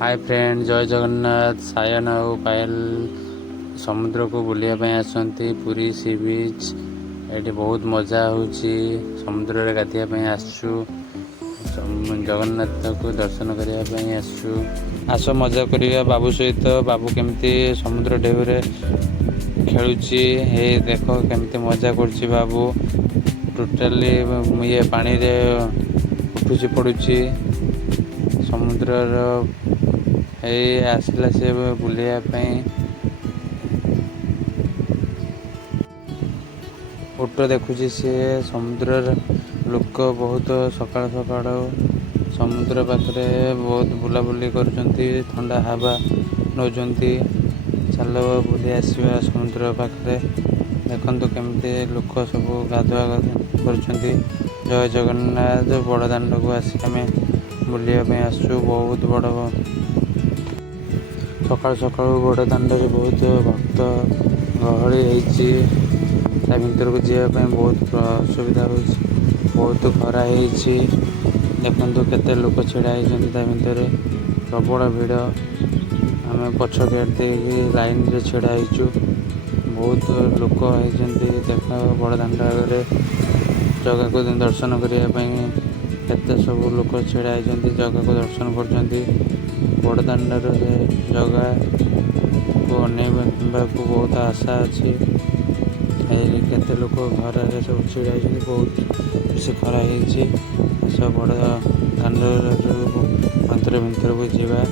Hi friend, जय जगन्नाथ। सायन और पायल समुद्र को बुलिया आसती पुरी सी बीच। ये बहुत मजा होची। समुद्र रे गाधिया आसु जगन्नाथ को दर्शन करने आसु। आस मजा करिया बाबू सहित। बाबू केमती समुद्र ढेउरे खेलुची। हे देख केमती मजा करची बाबू। टोटाली ये पानी रे उठुची पड़ुची। समुद्र आसला से बुलिया फोटो देखुची। सी समुद्र लोक बहुत सकाल सकाल समुद्र पाखे बहुत बुलाबुली करुँच। ठंडा हवा नौ चल बुली आसवा समुद्र पाखे। देखु केमती लोक सब गाधुआ कर। जय जगन्नाथ। बड़ दांड को आसी आम बुलिया आसु। बहुत बड़ सकाल सकाल बड़ दांड बहुत भक्त गहली होती। भीतर को जावाई बहुत असुविधा हो। बहुत खरा होती। देखु केते लोक छिड़ा भीतर प्रबल भिड़। आम पछ गेट दे लाइन रे छिड़ा होइचु। बहुत लोक होती। देख बड़ दांड आगे जगह को दर्शन करने केते सब लोक छिड़ा होती। जगह को दर्शन कर बड़ दांड जगह को अनेक बहुत आशा अच्छी। केते लोक घर सब छिड़ा बहुत बेसी खरा सब बड़ दांड भर को जावा।